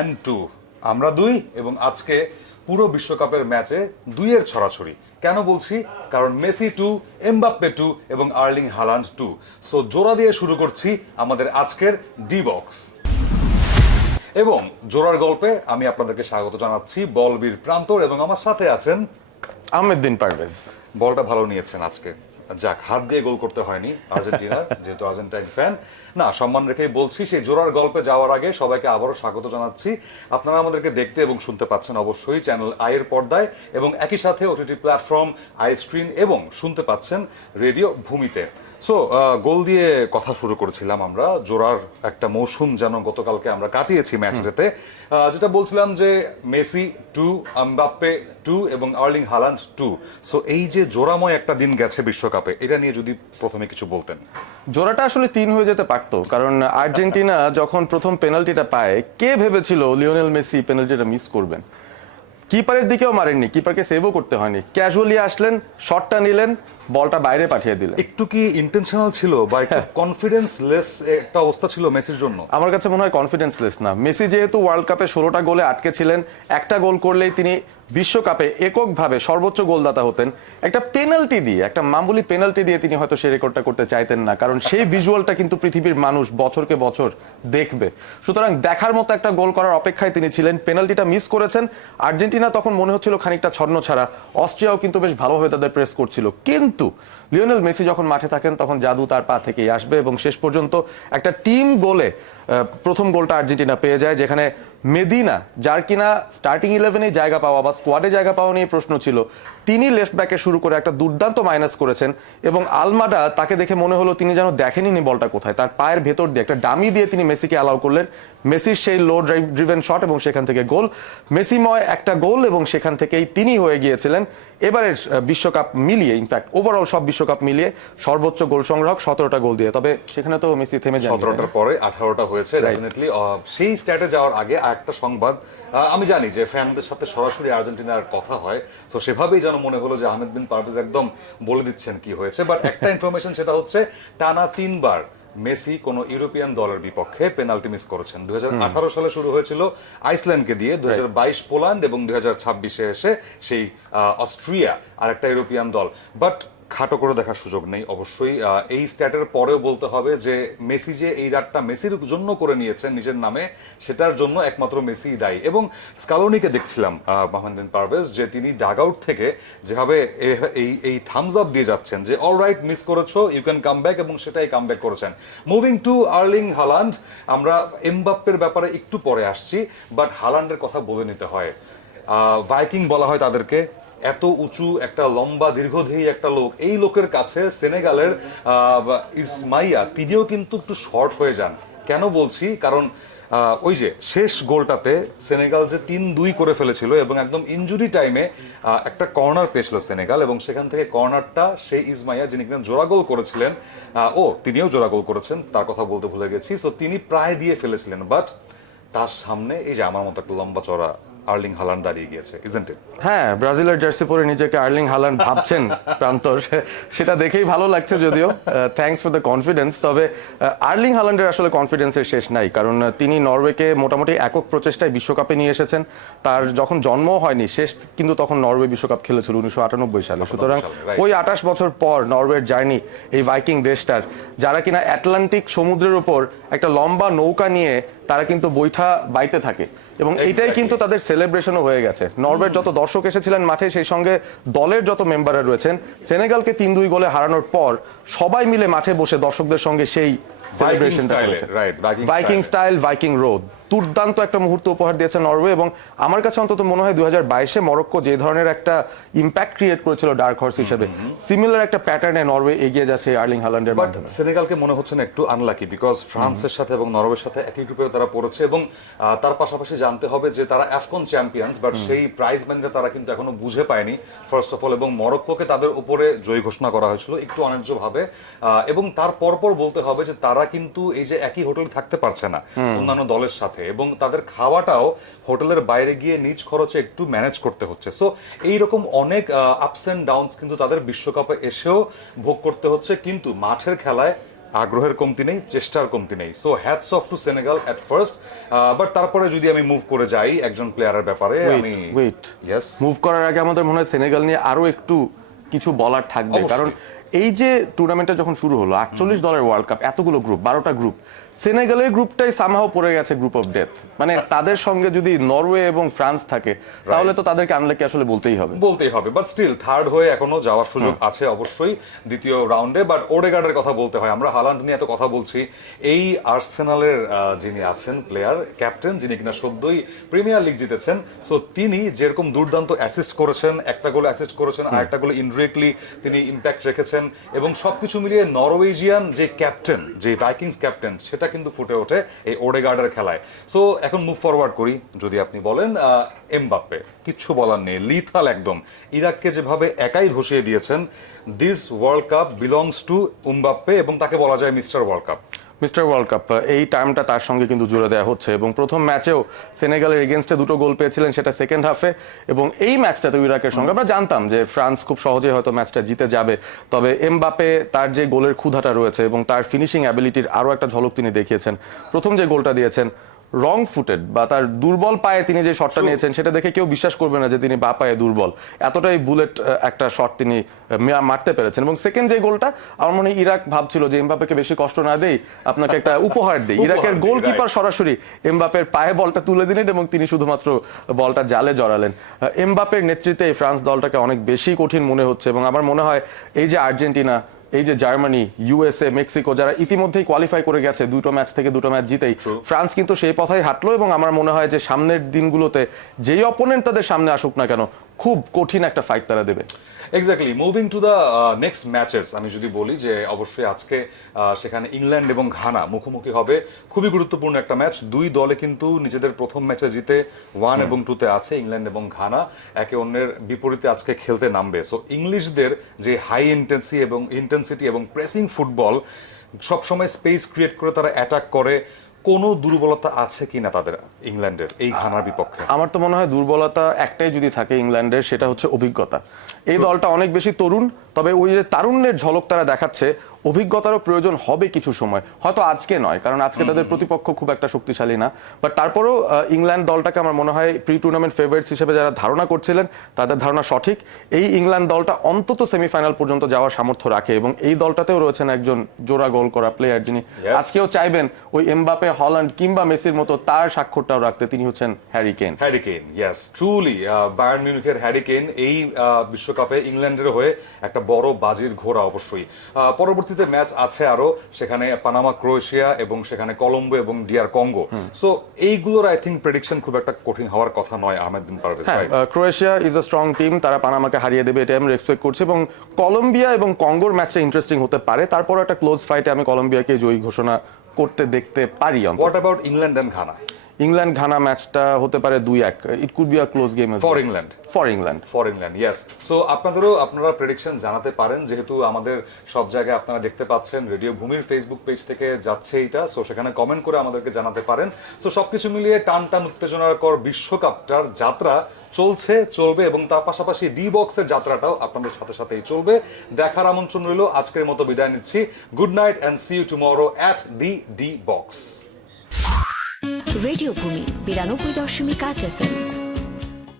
Man 2 আমরা 2 এবং আজকে পুরো বিশ্বকাপের ম্যাচে 2 এর ছড়াছড়ি। কেন বলছি? কারণ মেসি 2, এমবাপ্পে 2 এবং আর্লিং হালান্ড 2। সো জোড়া দিয়ে শুরু করছি আমাদের আজকের ডি বক্স। এবং জোড়ার গল্পে আমি আপনাদেরকে স্বাগত জানাচ্ছি বলবীর প্রান্তর এবং আমার সাথে আছেন আহমেদ বিন পারভেজ। বলটা ভালো নিয়েছেন আজকে, যাক হাত দিয়ে গোল করতে হয়নি আর্জেন্টিনার, যেহেতু আর্জেন্টাইন ফ্যান। না, সম্মান রেখেই বলছি, সেই জোড়ার গল্পে যাওয়ার আগে সবাইকে আবারও স্বাগত জানাচ্ছি। আপনারা আমাদেরকে দেখতে এবং শুনতে পাচ্ছেন অবশ্যই চ্যানেল আইয়ের পর্দায় এবং একই সাথে ওটিটি প্ল্যাটফর্ম আই স্ক্রিন এবং শুনতে পাচ্ছেন রেডিও ভূমিতে। সো গোল দিয়ে কথা শুরু করেছিলাম আমরা, জোড়ার একটা মৌসুম যেন গতকালকে আমরা কাটিয়েছি ম্যাচটাতে, যেটা বলছিলাম যে মেসি 2, এমবাপ্পে 2 এবং আর্লিং হালান্ড 2। সো এই যে জোড়াময় একটা দিন গেছে বিশ্বকাপে, এটা নিয়ে যদি প্রথমে কিছু বলতেন। জোড়াটা আসলে 3 হয়ে যেতে পারতো, কারণ আর্জেন্টিনা যখন প্রথম পেনাল্টিটা পায়, কে ভেবেছিল লিওনেল মেসি পেনাল্টিটা মিস করবেন? কিপারের দিকেও মারেননি, কিপারকে সেভও করতে হয়নি, ক্যাজুয়ালি আসলেন, শটটা নিলেন, বলটা বাইরে পাঠিয়ে দিলেন। একটু কি ইন্টেনশনাল ছিল বা একটু কনফিডেন্সলেস একটা অবস্থা ছিল মেসির জন্য? আমার কাছে মনে হয় কনফিডেন্সলেস না। মেসি যেহেতু ওয়ার্ল্ড কাপে 16টা গোলে আটকে ছিলেন, একটা গোল করলেই তিনি বিশ্বকাপে এককভাবে সর্বোচ্চ গোলদাতা হতেন। একটা পেনাল্টি দিয়ে, একটা মামুলি পেনাল্টি দিয়ে তিনি হয়তো সেই রেকর্ডটা করতে চাইতেন না, কারণ সেই ভিজুয়ালটা কিন্তু পৃথিবীর মানুষ বছরকে বছর দেখবে। সুতরাং দেখার মতো একটা গোল করার অপেক্ষায় তিনি ছিলেন। পেনাল্টিটা মিস করেছেন। আর্জেন্টিনা তখন মনে হচ্ছিল খানিকটা ছন্নছাড়া, অস্ট্রিয়াও কিন্তু বেশ ভালোভাবে তাদের প্রেস করছিল, কিন্তু লিওনেল মেসি যখন মাঠে থাকেন তখন জাদু তার পা থেকেই আসবে এবং শেষ পর্যন্ত একটা টিম গোলে প্রথম গোলটা আর্জেন্টিনা পেয়ে যায়, যেখানে মেদিনা, যার কিনা স্টার্টিং 11-এ জায়গা পাওয়া বা স্কোয়াডে জায়গা পাওয়া নিয়ে প্রশ্ন ছিল, তিনি লেফট ব্যাকে শুরু করে একটা দুর্দান্ত মাইনাস করেছেন এবং আলমাডা তাকে দেখে মনে হলো তিনি যেন দেখেনি বলটা কোথায়, তার পায়ের ভেতর দিয়ে একটা ডামি দিয়ে তিনি মেসিকে অ্যালাউ করলেন। মেসির সেই লো ড্রিভেন শট এবং সেখান থেকে গোল, মেসিময় একটা গোল এবং সেখান থেকেই তিনি হয়ে গিয়েছিলেন এবারের বিশ্বকাপ মিলিয়ে, ইনফ্যাক্ট ওভারঅল সব বিশ্বকাপ মিলিয়ে সর্বোচ্চ গোল সংগ্রাহক 17টা গোল দিয়ে। তবে সেখানে তো মেসি থেমে যান, 17টার পরে 18টা হয়েছে ডেফিনেটলি। সেই স্ট্যাটে যাওয়ার আগে একটা সংবাদ, আমি জানি যে ফ্যানদের সাথে সরাসরি আর্জেন্টিনার কথা হয়, তো সেভাবেই যেন মনে হলো যে আহমেদ বিন পারভেজ একদম বলে দিচ্ছেন কি হয়েছে। বাট একটা ইনফরমেশন, সেটা হচ্ছে টানা 3 বার মেসি কোন ইউরোপিয়ান দলের বিপক্ষে পেনাল্টি মিস করেছেন। 2018 সালে শুরু হয়েছিল আইসল্যান্ডকে দিয়ে, 2022 পোল্যান্ড এবং 2026-এ এসে সেই অস্ট্রিয়া আর একটা ইউরোপিয়ান দল। বাট খাটো করে দেখার সুযোগ নেই অবশ্যই। এই স্ট্যাটের পরেও বলতে হবে যে মেসি যে এই রাতটা মেসির জন্য করে নিয়েছেন নিজের নামে, সেটার জন্য একমাত্র মেসি দায়ী। এবং স্কালোনিকে দেখছিলাম আহমেদ বিন পারভেজ, যে তিনি ডাগ আউট থেকে যেভাবে এই থামস আপ দিয়ে যাচ্ছেন যে অলরাইট, মিস করেছো, ইউ ক্যান কাম ব্যাক, এবং সেটাই কাম ব্যাক করেছেন। মুভিং টু আর্লিং হালান্ড, আমরা এমবাপ্পের ব্যাপারে একটু পরে আসছি, বাট হালান্ডের কথা বলে নিতে হয়। ভাইকিং বলা হয় তাদেরকে। এত উঁচু একটা লম্বা দীর্ঘদেহী একটা লোক, এই লোকের কাছে সেনেগালের ইসমাইয়া তিনিও কিন্তু একটু শর্ট হয়ে যান। কেন বলছি? কারণ ওই যে শেষ গোলটাতে সেনেগাল যে 3-2 করে ফেলেছিল এবং একদম ইনজুরি টাইমে একটা কর্নার পেয়েছিল সেনেগাল, এবং সেখান থেকে কর্নারটা সেই ইসমাইয়া, যিনি কিনা জোড়া গোল করেছিলেন, তিনিও জোড়া গোল করেছেন, তার কথা বলতে ভুলে গেছি। সো তিনি প্রায় দিয়ে ফেলেছিলেন, বাট তার সামনে এই যে আমার মতো একটা লম্বা চড়া আর্লিং হালান্ড দাঁড়িয়ে গিয়েছে, ইজন্ট ইট? হ্যাঁ, ব্রাজিলের জার্সি পরে নিজেকে আর্লিং হালান্ড ভাবছেন প্রান্তর, সেটা দেখেই ভালো লাগছে। যদিও থ্যাঙ্কস ফর দ্য কনফিডেন্স। তবে আর্লিং হালান্ডের আসলে কনফিডেন্সের শেষ নাই, কারণ তিনি নরওয়েকে মোটামুটি একক প্রচেষ্টায় বিশ্বকাপে নিয়ে এসেছেন। তার যখন জন্মও হয়নি, শেষ কিন্তু তখন নরওয়ে বিশ্বকাপ খেলেছিল 1998 সালে। সুতরাং ওই 28 বছর পর নরওয়ের জার্নি এই ভাইকিং দেশটার, যারা কিনা আটলান্টিক সমুদ্রের উপর একটা লম্বা নৌকা নিয়ে তারা কিন্তু বৈঠা বাইতে থাকে, এবং এটাই কিন্তু তাদের সেলিব্রেশনও হয়ে গেছে। নরওয়ের যত দর্শক এসেছিলেন মাঠে, সেই সঙ্গে দলের যত মেম্বাররা রয়েছেন, সেনেগালকে 3-2 গোলে হারানোর পর সবাই মিলে মাঠে বসে দর্শকদের সঙ্গে সেই সেলিব্রেশনটা করেছে। ভাইকিং স্টাইল, ভাইকিং রোড, দুর্দান্ত একটা মুহূর্ত উপহার দিয়েছে নরওয়ে। এবং আমার কাছে অন্তত মনে হয় 2022-এ মরক্কো যে ধরনের একটা ইম্প্যাক্ট ক্রিয়েট করেছিল ডার্ক হর্স হিসেবে, সিমিলার একটা প্যাটার্নে নরওয়ে এগিয়ে যাচ্ছে আর্লিং হালান্ডের মাধ্যমে। সেনেগালকে মনে হচ্ছে না একটু আনলাকি, বিকজ ফ্রান্সের সাথে এবং নরওয়ের সাথে একই গ্রুপে তারা পড়েছে, এবং তার পাশাপাশি জানতে হবে যে তারা আফকন চ্যাম্পিয়ন্স, বাট সেই প্রাইজ মানিটা তারা কিন্তু এখনো বুঝে পায়নি ফার্স্ট অফ অল। এবং মরক্কোকে তাদের উপরে জয়ী ঘোষণা করা হয়েছিল একটু অন্যায্যভাবে, এবং তার পরপর বলতে হবে যে তারা কিন্তু এই যে একই হোটেলে থাকতে পারছে না অন্যান্য দলের সাথে, এবং তাদের খাওয়াটাও হোটেলের বাইরে গিয়ে নিজ খরচে একটু ম্যানেজ করতে হচ্ছে। সো এইরকম অনেক আপস এন্ড ডাউনস কিন্তু তাদের বিশ্বকাপে এসেও ভোগ করতে হচ্ছে, কিন্তু মাঠের খেলায় আগ্রহের কমতি নেই, চেষ্টার কমতি নেই। So hats off to Senegal at first, but তারপরে যদি আমি মুভ করে যাই একজন প্লেয়ারের ব্যাপারে, আমি ওয়েট ইয়েস মুভ করার আগে আমাদের মনে হয় সেনেগাল নিয়ে আরো একটু কিছু বলার থাকবে, অবশ্যই। কারণ এই যে টুর্নামেন্টটা যখন শুরু হলো 48 দলের ওয়ার্ল্ড কাপ, এতগুলো গ্রুপ, 12টা গ্রুপ, সেনেগালের গ্রুপটাই সামহাও পড়ে গেছে গ্রুপ অফ ডেথ। মানে তাদের সঙ্গে যদি নরওয়ে এবং ফ্রান্স থাকে তাহলে তো তাদেরকে আনলাকি আসলে বলতেই হবে। বাট স্টিল থার্ড হয়ে এখনো যাওয়ার সুযোগ আছে অবশ্যই দ্বিতীয় রাউন্ডে। বাট ওডেগার্ডের কথা বলতে হয়, আমরা হালান্ড নিয়ে এত কথা বলছি, এই আর্সেনালের যিনি আছেন প্লেয়ার ক্যাপ্টেন, যিনি কিনা সদ্যই প্রিমিয়ার লিগ জিতেছেন, সো তিনি যেরকম দুর্দান্ত অ্যাসিস্ট করেছেন, একটা গোল অ্যাসিস্ট করেছেন, আর একটা গোল ইনডিরেক্টলি তিনি ইম্প্যাক্ট রেখেছেন, এবং সবকিছু মিলিয়ে নরওয়েজিয়ান যে ক্যাপ্টেন, যে ভাইকিংস ক্যাপ্টেন, সেটা কিন্তু ফুটে ওঠে এই ওডেগার্ডের খেলায়। সো এখন মুভ ফরওয়ার্ড করি, যদি আপনি বলেন এমবাপ্পে, কিচ্ছু বলার নেই, লিথাল একদম, ইরাককে যেভাবে একাই ধসিয়ে দিয়েছেন। This world cup belongs to Mbappe, এবং তাকে বলা যায় mister world cup. Mister world cup, এই টাইমটা তার সঙ্গে কিন্তু জুড়ে দেওয়া হচ্ছে, এবং প্রথম ম্যাচেও সেনেগালের এগেনস্টে 2টো গোল পেয়েছিলেন, সেটা সেকেন্ড হাফে, এবং এই ম্যাচটাতে ইরাকের সঙ্গে আমরা জানতাম যে ফ্রান্স খুব সহজেই হয়তো ম্যাচটা জিতে যাবে, তবে এমবাপ্পে তার যে গোলের ক্ষুধাটা রয়েছে এবং তার ফিনিশিং অ্যাবিলিটির আরও একটা ঝলক তিনি দেখিয়েছেন। প্রথম যে গোলটা দিয়েছেন রং ফুটেড, বা তার দুর্বল পায়ে তিনি যে শটটা নিয়েছেন সেটা দেখে কেউ বিশ্বাস করবে না যে তিনি বা পায়ে দুর্বল, এতটাই বুলেট একটা শট তিনি মারতে পেরেছেন। এবং সেকেন্ড যে গোলটা, আমার মনে হয় ইরাক ভাবছিল যে এমবাপ্পেকে বেশি কষ্ট না দেই, আপনাকে একটা উপহার দিই। ইরাকের গোলকিপার সরাসরি এমবাপ্পের পায়ে বলটা তুলে দিলেন এবং তিনি শুধুমাত্র বলটা জালে জড়ালেন। এমবাপ্পের নেতৃত্বে এই ফ্রান্স দলটাকে অনেক বেশি কঠিন মনে হচ্ছে, এবং আমার মনে হয় এই যে আর্জেন্টিনা, এই যে জার্মানি, ইউএসএ, মেক্সিকো, যারা ইতিমধ্যেই কোয়ালিফাই করে গেছে 2টো ম্যাচ থেকে 2টো ম্যাচ জিতেই, ফ্রান্স কিন্তু সেই পথেই হাঁটলো। এবং আমার মনে হয় যে সামনের দিনগুলোতে যেই অপোনেন্ট তাদের সামনে আসুক না কেন, খুব কঠিন একটা ফাইট তারা দেবে। Exactly. Moving to the next matches, আমি যদি বলি যে অবশ্যই আজকে সেখানে ইংল্যান্ড এবং ঘানা মুখোমুখি হবে, খুবই গুরুত্বপূর্ণ একটা ম্যাচ। দুই দলে কিন্তু নিজেদের প্রথম ম্যাচে জিতে 1 এবং 2-তে আছে ইংল্যান্ড এবং ঘানা, একে অন্যের বিপরীতে আজকে খেলতে নামবে। সো ইংলিশদের যে হাই ইন্টেন্সিটি এবং প্রেসিং ফুটবল, সবসময় স্পেস ক্রিয়েট করে তারা অ্যাটাক করে, কোনো দুর্বলতা আছে কিনা তাদের ইংল্যান্ডের এই ঘানার বিপক্ষে? আমার তো মনে হয় দুর্বলতা একটাই যদি থাকে ইংল্যান্ডের, সেটা হচ্ছে অভিজ্ঞতা। এই দলটা অনেক বেশি তরুণ, তবে ওই যে তারুণ্যের ঝলক তারা দেখাচ্ছে, অভিজ্ঞতারও প্রয়োজন হবে কিছু সময়, হয়তো আজকে নয়, কারণ আজকে তাদের প্রতিপক্ষ খুব একটা শক্তিশালী না। বাট তারপরেও ইংল্যান্ড দলটাকে আমার মনে হয় প্রি টুর্নামেন্ট ফেভারিটস হিসেবে যারা ধারণা করছিলেন তাদের ধারণা সঠিক। এই ইংল্যান্ড দলটা অন্তত সেমিফাইনাল পর্যন্ত যাওয়ার সামর্থ্য রাখে, এবং এই দলটাতেও রয়েছেন একজন জোড়া গোল করা প্লেয়ার, যিনি আজকেও চাইবেন ওই এমবাপ্পে, হল্যান্ড কিংবা মেসির মতো তার স্বাক্ষরটাও রাখতে, তিনি হচ্ছেন Harry Kane. Harry Kane, yes, truly Bayern মিউনিখের হ্যারি কেন এই বিশ্বকাপে ইংল্যান্ডের হয়ে একটা বড় বাজির ঘোড়া অবশ্যই। পরবর্তীতে ম্যাচ আছে আরো, সেখানে পানামা, ক্রোয়েশিয়া, এবং সেখানে কলম্বো এবং ডিআর কঙ্গো। সো এইগুলোর আই থিঙ্ক প্রেডিকশন খুব একটা কঠিন হওয়ার কথা নয় Ahmed bin Parvez. Croatia is a strong team, তারা পানামাকে হারিয়ে দেবে এটা আমি এক্সপেক্ট করছি, এবং কলম্বিয়া এবং কঙ্গোর ম্যাচটা ইন্টারেস্টিং হতে পারে। তারপর একটা ক্লোজ ফাইটে আমি কলম্বিয়াকে জয়ী ঘোষণা করতে দেখতে পারি। What about England and Ghana? England Ghana ম্যাচটা হতে পারে 2-1, it could be a close game for England. Yes. So আপনারা প্রেডিকশন জানাতে পারেন, যেহেতু আমাদের সব জায়গায় আপনারা দেখতে পাচ্ছেন, রেডিও ভূমির ফেসবুক পেজ থেকে যাচ্ছে এটা, সো সেখানে কমেন্ট করে আমাদেরকে জানাতে পারেন। সো সবকিছু মিলিয়ে টান উত্তেজনাকর বিশ্বকাপটার যাত্রা চলবে, এবং তার পাশাপাশি ডি বক্সের যাত্রাটাও আপনাদের সাথে সাথেই চলবে। দেখার আমন্ত্রণ রইল। আজকের মতো বিদায় নিচ্ছি। Good night and see you tomorrow at the D box. Radio Bhumi 92.8 FM।